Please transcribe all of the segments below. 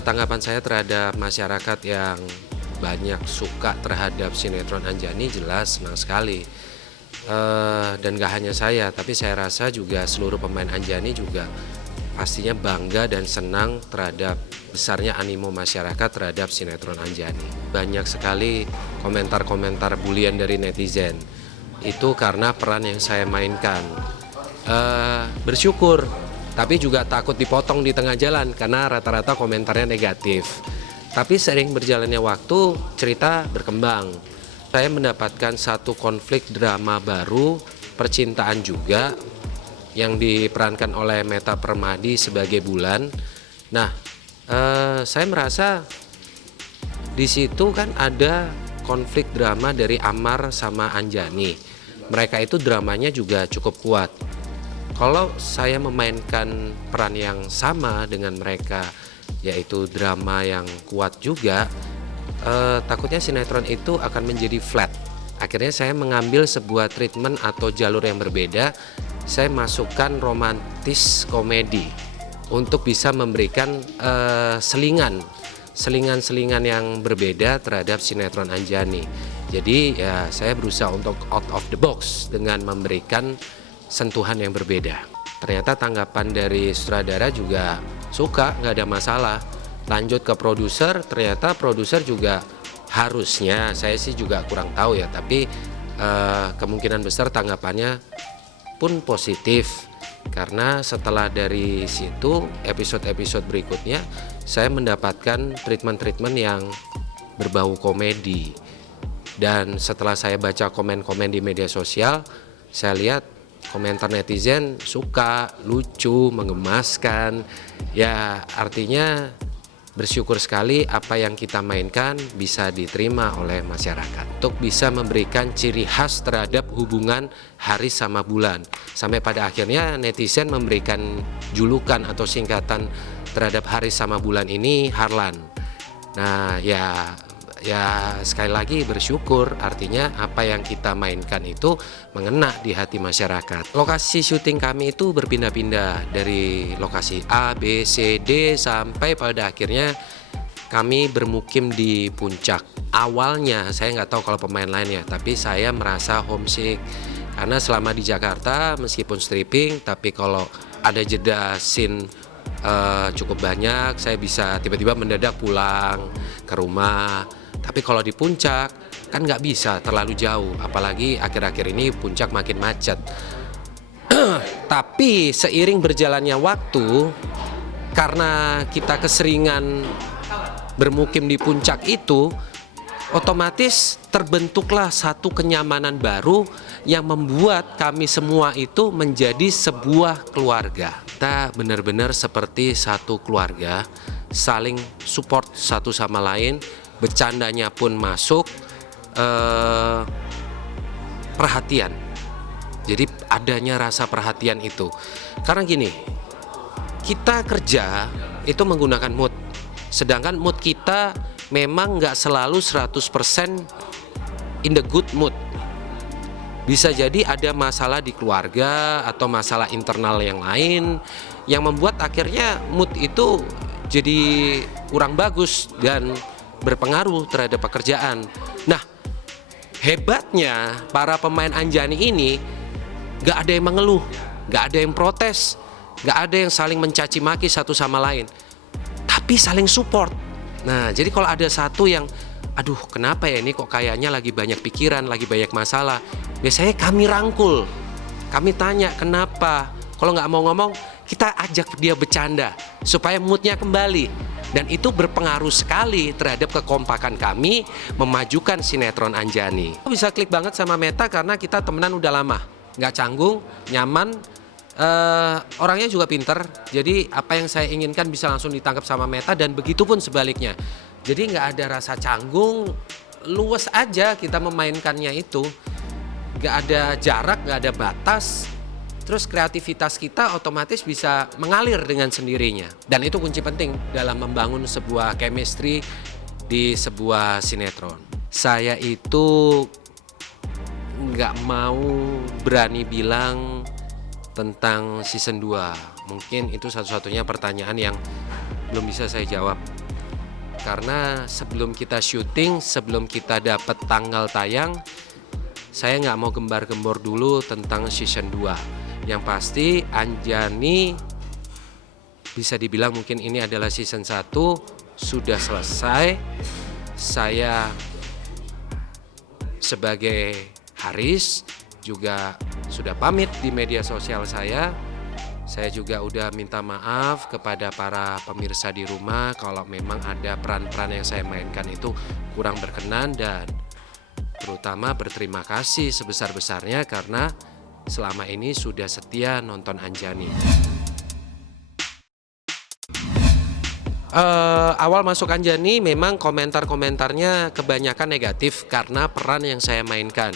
Tanggapan saya terhadap masyarakat yang banyak suka terhadap sinetron Anjani jelas senang sekali. Dan gak hanya saya, tapi saya rasa juga seluruh pemain Anjani juga pastinya bangga dan senang terhadap besarnya animo masyarakat terhadap sinetron Anjani. Banyak sekali komentar-komentar bulian dari netizen. Itu karena peran yang saya mainkan. Bersyukur, tapi juga takut dipotong di tengah jalan karena rata-rata komentarnya negatif. Tapi sering berjalannya waktu, cerita berkembang. Saya mendapatkan satu konflik drama baru, percintaan juga, yang diperankan oleh Meta Permadi sebagai Bulan. Nah, saya merasa di situ kan ada konflik drama dari Amar sama Anjani. Mereka itu dramanya juga cukup kuat. Kalau saya memainkan peran yang sama dengan mereka, yaitu drama yang kuat juga, takutnya sinetron itu akan menjadi flat. Akhirnya saya mengambil sebuah treatment atau jalur yang berbeda. Saya masukkan romantis komedi untuk bisa memberikan selingan-selingan yang berbeda terhadap sinetron Anjani. Jadi ya saya berusaha untuk out of the box dengan memberikan sentuhan yang berbeda. Ternyata tanggapan dari sutradara juga suka, nggak ada masalah. Lanjut ke produser, ternyata produser juga harusnya, saya sih juga kurang tahu ya, tapi kemungkinan besar tanggapannya pun positif. Karena setelah dari situ, episode-episode berikutnya, saya mendapatkan treatment-treatment yang berbau komedi. Dan setelah saya baca komen-komen di media sosial, saya lihat komentar netizen suka, lucu, menggemaskan. Ya artinya bersyukur sekali apa yang kita mainkan bisa diterima oleh masyarakat. Untuk bisa memberikan ciri khas terhadap hubungan Haris sama Bulan. Sampai pada akhirnya netizen memberikan julukan atau singkatan terhadap Haris sama Bulan ini Harlan. Nah ya sekali lagi bersyukur, artinya apa yang kita mainkan itu mengena di hati masyarakat. Lokasi syuting kami itu berpindah-pindah dari lokasi A, B, C, D sampai pada akhirnya kami bermukim di puncak. Awalnya saya nggak tahu kalau pemain lainnya, tapi saya merasa homesick karena selama di Jakarta meskipun stripping, tapi kalau ada jeda scene cukup banyak, saya bisa tiba-tiba mendadak pulang ke rumah. Tapi kalau di puncak kan nggak bisa terlalu jauh, apalagi akhir-akhir ini puncak makin macet. Tapi seiring berjalannya waktu, karena kita keseringan bermukim di puncak itu, otomatis terbentuklah satu kenyamanan baru yang membuat kami semua itu menjadi sebuah keluarga. Kita benar-benar seperti satu keluarga, saling support satu sama lain. Bercandanya pun masuk, perhatian. Jadi adanya rasa perhatian itu. Karena gini, kita kerja itu menggunakan mood. Sedangkan mood kita memang nggak selalu 100% in the good mood. Bisa jadi ada masalah di keluarga atau masalah internal yang lain yang membuat akhirnya mood itu jadi kurang bagus dan berpengaruh terhadap pekerjaan. Nah, hebatnya para pemain Anjani ini gak ada yang mengeluh, gak ada yang protes, gak ada yang saling mencaci maki satu sama lain, tapi saling support. Nah, jadi kalau ada satu yang aduh kenapa ya ini kok kayaknya lagi banyak pikiran, lagi banyak masalah, biasanya kami rangkul, kami tanya kenapa. Kalau gak mau ngomong, kita ajak dia bercanda supaya moodnya kembali. Dan itu berpengaruh sekali terhadap kekompakan kami memajukan sinetron Anjani. Bisa klik banget sama Meta karena kita temenan udah lama, nggak canggung, nyaman, orangnya juga pinter. Jadi apa yang saya inginkan bisa langsung ditangkap sama Meta dan begitu pun sebaliknya. Jadi nggak ada rasa canggung, luwes aja kita memainkannya itu. Nggak ada jarak, nggak ada batas. Terus kreativitas kita otomatis bisa mengalir dengan sendirinya. Dan itu kunci penting dalam membangun sebuah chemistry di sebuah sinetron. Saya itu nggak mau berani bilang tentang season 2. Mungkin itu satu-satunya pertanyaan yang belum bisa saya jawab. Karena sebelum kita syuting, sebelum kita dapat tanggal tayang, saya nggak mau gembar-gembor dulu tentang season 2. Yang pasti Anjani bisa dibilang mungkin ini adalah season 1 sudah selesai. Saya sebagai Haris juga sudah pamit di media sosial saya. Saya juga udah minta maaf kepada para pemirsa di rumah kalau memang ada peran-peran yang saya mainkan itu kurang berkenan, dan terutama berterima kasih sebesar-besarnya karena selama ini sudah setia nonton Anjani. Awal masuk Anjani memang komentar-komentarnya kebanyakan negatif karena peran yang saya mainkan.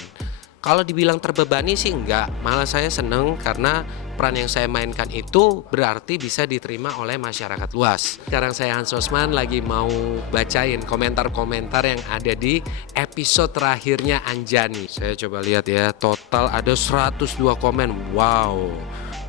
Kalau dibilang terbebani sih enggak, malah saya seneng karena peran yang saya mainkan itu berarti bisa diterima oleh masyarakat luas. Sekarang saya Hans Osman lagi mau bacain komentar-komentar yang ada di episode terakhirnya Anjani. Saya coba lihat ya, total ada 102 komen. Wow,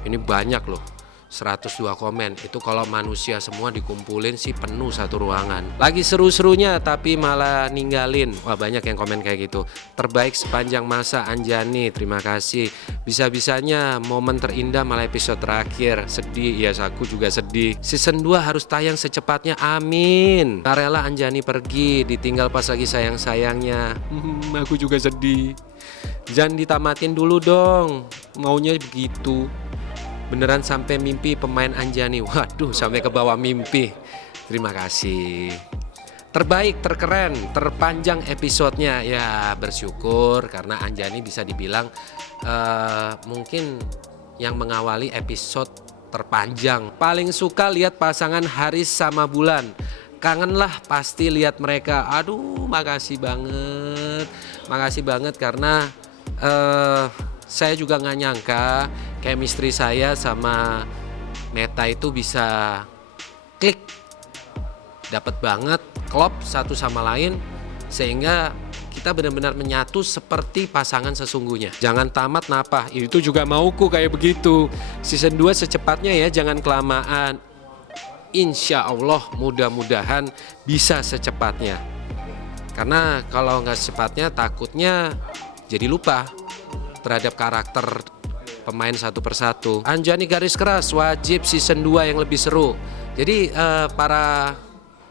ini banyak loh. 102 komen, itu kalau manusia semua dikumpulin sih penuh satu ruangan. Lagi seru-serunya tapi malah ninggalin. Wah, banyak yang komen kayak gitu. Terbaik sepanjang masa Anjani, terima kasih. Bisa-bisanya momen terindah malah episode terakhir. Sedih, ya aku juga sedih. Season 2 harus tayang secepatnya, amin. Gak rela Anjani pergi, ditinggal pas lagi sayang-sayangnya. Aku juga sedih. Jangan ditamatin dulu dong, maunya begitu. Beneran sampai mimpi pemain Anjani. Waduh, sampai ke bawah mimpi. Terima kasih. Terbaik, terkeren, terpanjang episodenya. Ya bersyukur karena Anjani bisa dibilang mungkin yang mengawali episode terpanjang. Paling suka lihat pasangan Haris sama Bulan. Kangen lah pasti lihat mereka. Aduh, makasih banget. Makasih banget karena saya juga nggak nyangka chemistry saya sama Meta itu bisa klik, dapat banget, klop satu sama lain, sehingga kita benar-benar menyatu seperti pasangan sesungguhnya. Jangan tamat napah, itu juga mauku kayak begitu. Season 2 secepatnya ya, jangan kelamaan. Insya Allah mudah-mudahan bisa secepatnya. Karena kalau nggak secepatnya takutnya jadi lupa terhadap karakter pemain satu persatu. Anjani garis keras wajib season 2 yang lebih seru. Jadi para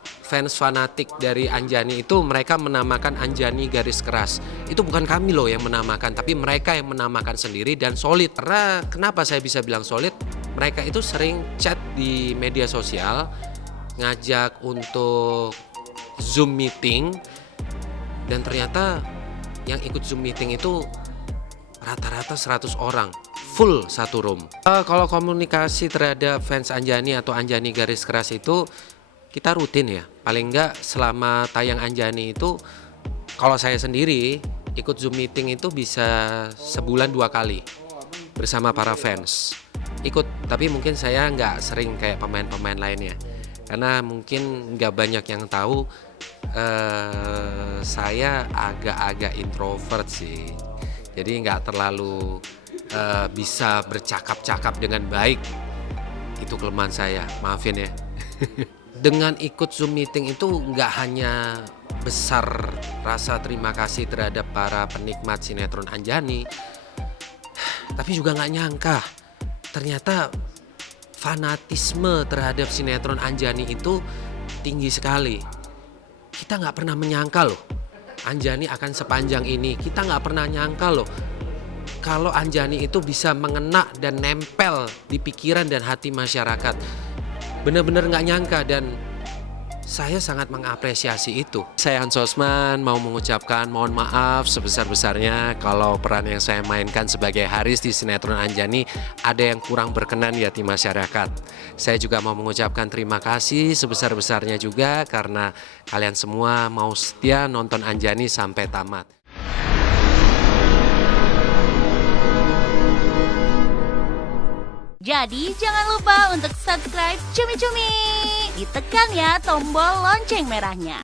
fans fanatik dari Anjani itu mereka menamakan Anjani garis keras. Itu bukan kami loh yang menamakan, tapi mereka yang menamakan sendiri dan solid. Karena kenapa saya bisa bilang solid? Mereka itu sering chat di media sosial, ngajak untuk Zoom meeting, dan ternyata yang ikut Zoom meeting itu rata-rata 100 orang, full satu room. Kalau komunikasi terhadap fans Anjani atau Anjani garis keras itu kita rutin ya. Paling enggak selama tayang Anjani itu, kalau saya sendiri ikut Zoom meeting itu bisa sebulan 2 kali bersama para fans. Ikut, tapi mungkin saya nggak sering kayak pemain-pemain lainnya. Karena mungkin nggak banyak yang tahu saya agak-agak introvert sih. Jadi nggak terlalu bisa bercakap-cakap dengan baik. Itu kelemahan saya, maafin ya. Dengan ikut Zoom meeting itu nggak hanya besar rasa terima kasih terhadap para penikmat sinetron Anjani, tapi juga nggak nyangka ternyata fanatisme terhadap sinetron Anjani itu tinggi sekali. Kita nggak pernah menyangka loh Anjani akan sepanjang ini. Kita nggak pernah nyangka loh kalau Anjani itu bisa mengena dan nempel di pikiran dan hati masyarakat. Benar-benar nggak nyangka dan saya sangat mengapresiasi itu. Saya Hans Osman mau mengucapkan mohon maaf sebesar-besarnya kalau peran yang saya mainkan sebagai Haris di sinetron Anjani ada yang kurang berkenan di hati masyarakat. Saya juga mau mengucapkan terima kasih sebesar-besarnya juga karena kalian semua mau setia nonton Anjani sampai tamat. Jadi jangan lupa untuk subscribe Cumi Cumi. Ditekan ya tombol lonceng merahnya.